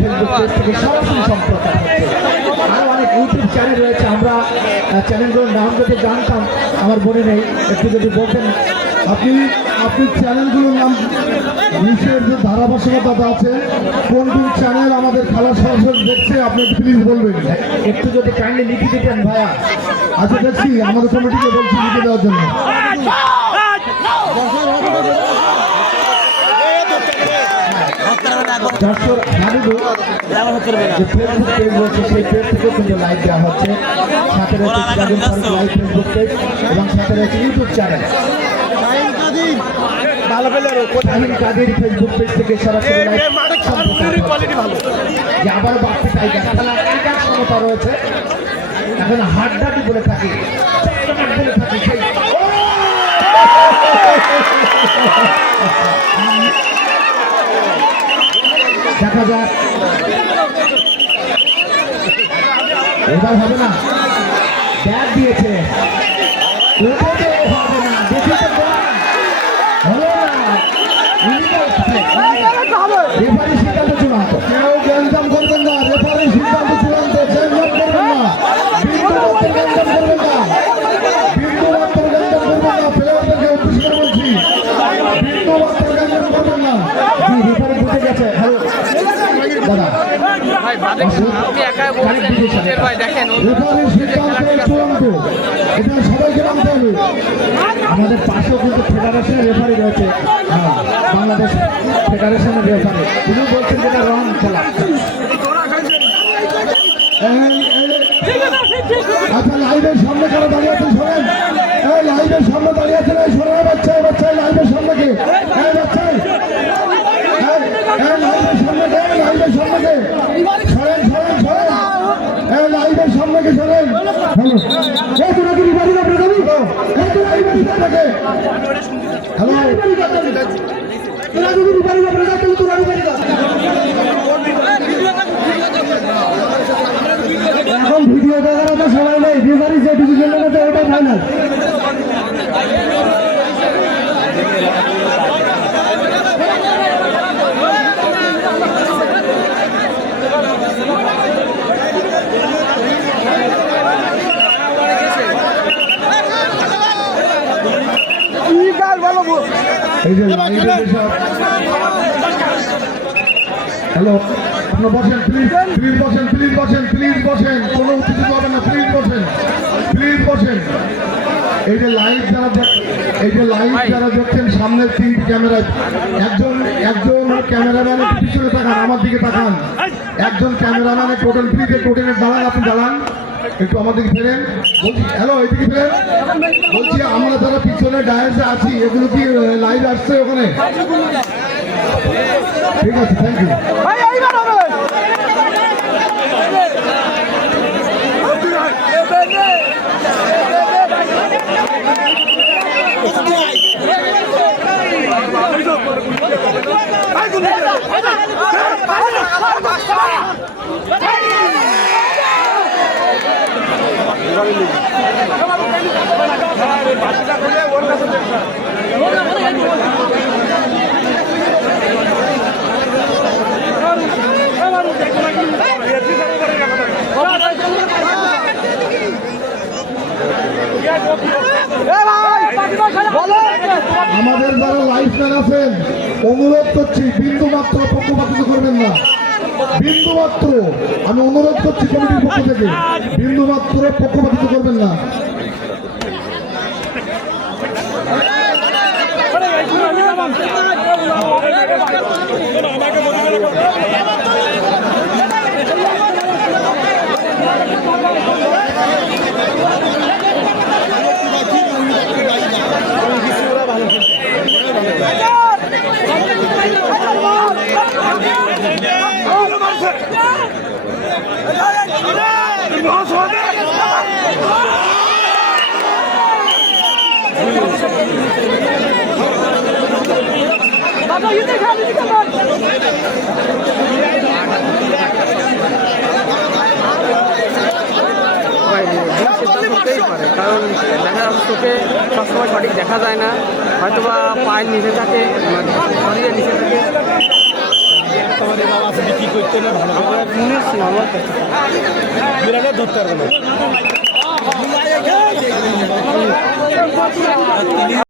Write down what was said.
Facebook page থেকে সরাসরি সম্প্রচার হচ্ছে। আরও অনেক ইউটিউব চ্যানেল রয়েছে, আমরা চ্যানেলগুলোর নাম যদি জানতাম, আমার মনে নেই, একটু যদি বলতেন। আপনি চ্যানেলগুলোর নাম নিচের যে ধারাভাষ্যকতা আছে, কোন কোন চ্যানেল আমাদের খেলা সরাসরি দেখছে আপনি প্লিজ বলবেন, একটু যদি কাইন্ডলি লিখে দিতেন ভাইয়া। আচ্ছা দেখছি, আমাদের কমিটিকে বলছি লিখে দেওয়ার জন্য। যশোর হাবিবু যে ফেসবুক পেজ রয়েছে সেই পেজ থেকেও কিন্তু লাইভ দেওয়া হচ্ছে। সাথে রয়েছে Sirajul Faruk live Facebook page এবং সাথে রয়েছে YouTube channel Shahin Kader Facebook page থেকে সরাসরি যে আবারও বাড়তে টাইগার খেলার টাইগার ক্ষমতা রয়েছে। এখন হাড্ডাটি বলে থাকি, চট্টগ্রাম বলে থাকি সেই দেখা যাক এবার হবে না, ব্যাট দিয়েছে হবে না, দেখি তো হলো না, রেফারি সিদ্ধান্ত চূড়ান্ত। কেউ গ্যাঞ্জাম করবেন না, রেফারি সিদ্ধান্ত চূড়ান্ত, চেঞ্জআপ করবেন না, বিন্দুমাত্র গ্যাঞ্জাম করবেন না, বিন্দুমাত্র গ্যাঞ্জাম করবেন না, প্লেয়ারদেরকে উদ্দেশ্য করে বলছি, বিন্দুমাত্র গ্যাঞ্জাম করবেন না। রেফারি বুঝে গেছে। হ্যালো দাদা, রেফারির সিদ্ধান্ত চূড়ান্ত, এটা সবাইকে মানতে হবে। আমাদের পাশেও কিন্তু ফেডারেশনের রেফারি রয়েছে, বাংলাদেশ ফেডারেশনের রেফারি, তিনি বলছেন যেটা রং খেলা। আচ্ছা, লাইভের সামনে কারা দাঁড়িয়ে আছেন শোনেন, এই লাইভের সামনে দাঁড়িয়ে আছেন, এই শোনেন বাচ্চাই বাচ্চাই লাইভের সামনে কে, এই বাচ্চাই লাইভের সামনে কে, লাইভের সামনে কে, সরেন সরেন সরেন, এই লাইভের সামনে কে সরেন। এই তোরা কি রিপারি করে যাবি, এই তোরা রিপারি করে থাকে, হ্যালো তোরা যদি রিপারি করে যাও তাহলে তোরা রিপারি কর। এখন ভিডিও দেখার তো সময় নেই, রিফারি যে ডিসিশন নেবে ওটাই ফাইনাল। এই যে লাইভে যেসব, হ্যালো আপনারা বসেন প্লিজ, প্লিজ বসেন, প্লিজ বসেন, প্লিজ বসেন, কোনো উত্তেজিত হবেন না, প্লিজ বসেন, প্লিজ বসেন। এই যে লাইভ যারা দেখছেন সামনের 3 ক্যামেরায়, একজন ক্যামেরাম্যান একটু পিছনে তাকান, আমার দিকে তাকান, একজন ক্যামেরাম্যানে টোটাল ফ্রিতে টোটালে দাঁড়ান, আপনি দাঁড়ান একটু আমার দিকে ফেরেন, বলছি হ্যালো এইদিকে ফেরেন, বলছি আমরা যারা পিছনে ডায়াসে আছি এগুলো কি লাইভ আসছে ওখানে? ঠিক আছে, থ্যাংক ইউ। আমাদের যারা লাইভ ম্যান আছেন অনুরোধ করছি, বিন্দুমাত্র পক্ষপাতিত্ব করবেন না, বিন্দুমাত্র আমি অনুরোধ করছি কমিটির পক্ষ থেকে, বিন্দুমাত্র পক্ষপাতিত্ব করবেন না। কারণ দেখা চোখে সবসময় সঠিক দেখা যায় না, হয়তো বা পায়ের নিচে থাকে, শরীরের নিচে থাকে। তোমার বাবা আছে বিক্রি করতে না ভালো মনে হচ্ছে আমার কাছে বিরাটা ধরতে পারবে না